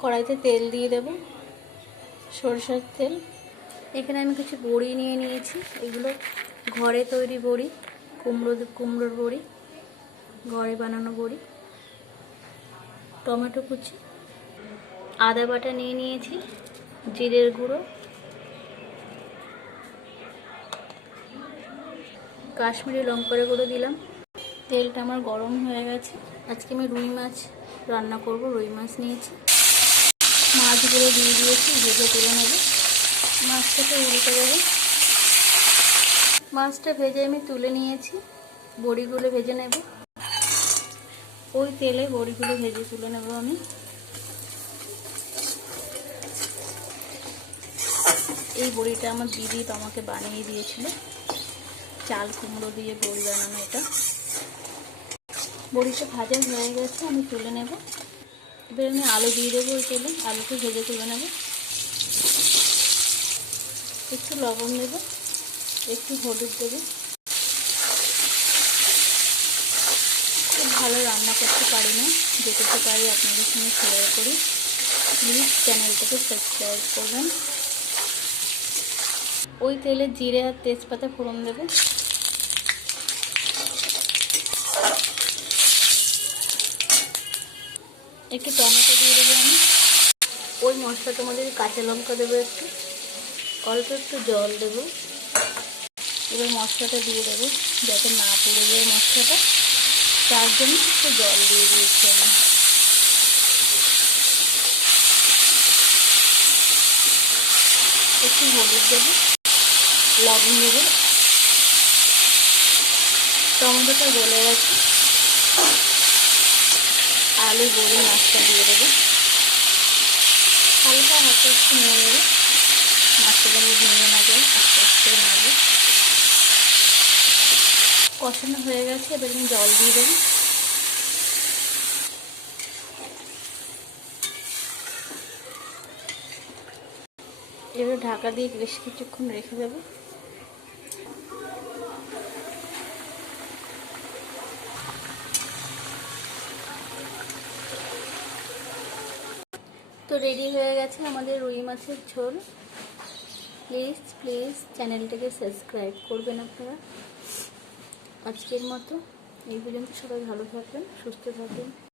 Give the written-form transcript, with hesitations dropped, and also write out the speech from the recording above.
কড়াইতে তেল দিয়ে দেব, সরষের তেল। এখানে আমি কিছু বড়ি নিয়ে নিয়েছি, এগুলো ঘরে তৈরি বড়ি, কুমড়োর বড়ি, ঘরে বানানো বড়ি। টমেটো কুচি, আদা বাটা নিয়ে নিয়েছি, জিরের গুঁড়ো, কাশ্মীরি লঙ্কার গুঁড়ো দিলাম। তেলটা আমার গরম হয়ে গেছে। আজকে আমি রুই মাছ রান্না করব, রুই মাছ নিয়েছি। মাছগুলো দিয়ে দিয়েছি, ভেজে তুলে নেব। মাছটাকে উল্টে দেবো। মাছটা ভেজে আমি তুলে নিয়েছি, বড়িগুলো ভেজে নেব। ওই তেলে বড়িগুলো ভেজে তুলে নেব আমি। এই বড়িটা আমার দিদি তো আমাকে বানিয়ে দিয়েছিল, চাল কুমড়ো দিয়ে বড়ি বানানো এটা। বড়িটা ভাজা হয়ে গেছে, আমি তুলে নেব। এবার আমি আলু দিয়ে দেবো ওই তেলে, আলুকে ভেজে তুলে নেব। একটু লবণ দেব, একটু হলুদ দেবো। খুব ভালো রান্না করতে পারি না, যেটুকু পারি আপনাদের সঙ্গে শেয়ার করি। প্লিজ চ্যানেলটাকে সাবস্ক্রাইব করবেন। ওই তেলে জিরে আর তেজপাতা ফোড়ন দেবো। একটু টমেটো দিয়ে দেবো আমি। ওই মশলাটার মধ্যে কাঁচা লঙ্কা দেবো, একটু অল্প একটু জল দেবো। এবার মশলাটা দিয়ে দেবো, যাতে না পুড়ে যায় মশলাটা, তার জন্য একটু জল দিয়ে দিয়েছি আমি। একটু হলুদ দেবো, লবণ দেবো। টমেটোটা গলে গেছে, আলু বড়ি মাছটা দিয়ে দেবো। হালকা হাতে একটু নিয়ে নেবো, মাছটা যেন ভেঙে না যায়, আস্তে আস্তে নেবো। কষানো হয়ে গেছে, এবার আমি জল দিয়ে দেবো। এবার ঢাকা দিয়ে বেশ কিছুক্ষণ রেখে দেবো। তো রেডি হয়ে গেছে আমাদের রুই মাছের ঝোল। প্লিজ চ্যানেলটাকে সাবস্ক্রাইব করবেন আপনারা। আজকের মতো এই পর্যন্ত। সবাই ভালো থাকবেন, সুস্থ থাকবেন।